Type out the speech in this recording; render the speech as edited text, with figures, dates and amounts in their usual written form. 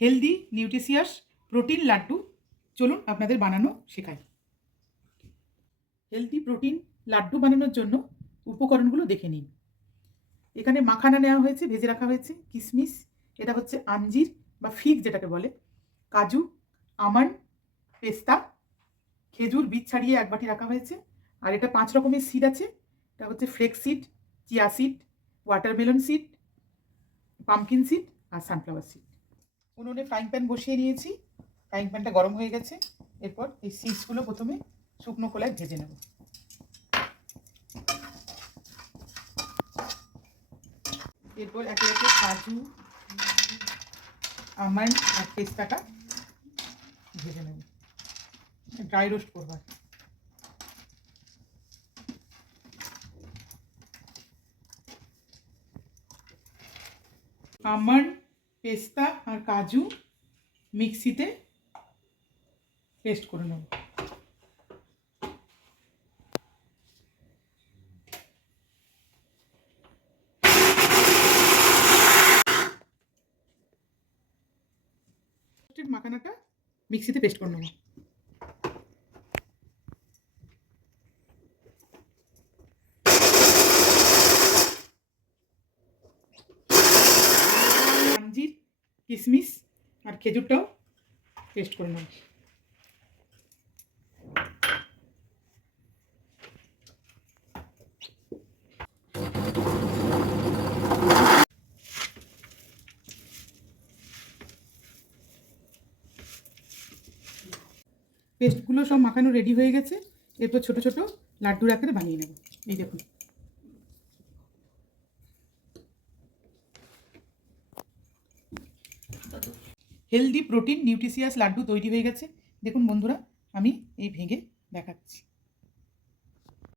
Healthy nutritious protein laddu. চলুন আপনাদের বানানো শেখাই। হেলদি প্রোটিন লাড্ডু বানানোর জন্য উপকরণগুলো দেখে নিন। এখানে মাখানা নেওয়া হয়েছে, ভেজে রাখা হয়েছে, কিশমিশ, এটা হচ্ছে আঞ্জির বা ফিগ যেটাকে বলে, কাজু, আমন্ড, পেস্তা, খেজুর বীজ ছাড়িয়ে এক বাটি রাখা হয়েছে। আর এটা 5 রকমের সিড আছে। এটা হচ্ছে flax seed, chia seed, watermelon seed, pumpkin seed আর সানফ্লাওয়ার সিড। উনুনে ফ্রাইং প্যান বসিয়ে নিয়েছি। ফ্রাইং প্যানটা গরম হয়ে গেছে। এরপর এই সিডসগুলো প্রথমে শুকনো খোলায় ভেজে নেব। এরপর একে একে কাজু, আমন্ড আর পেস্তাটা ভেজে নেব, ড্রাই রোস্ট করবার। আমন্ড, পেস্তা আর কাজু মিক্সিতে পেস্ট করে নেব। মাখানাটা মিক্সিতে পেস্ট করে নেব। আঞ্জির, কিশমিশ আর খেজুরটাও পেস্ট করে নেব। পেস্টগুলো সব মাখানো রেডি হয়ে গেছে। এরপর ছোট ছোট লাড্ডুর আকারে বানিয়ে নেব। এই দেখুন, হেলদি প্রোটিন নিউট্রিশিয়াস লাড্ডু তৈরি হয়ে গেছে। দেখুন বন্ধুরা, আমি এই ভেঙে দেখাচ্ছি।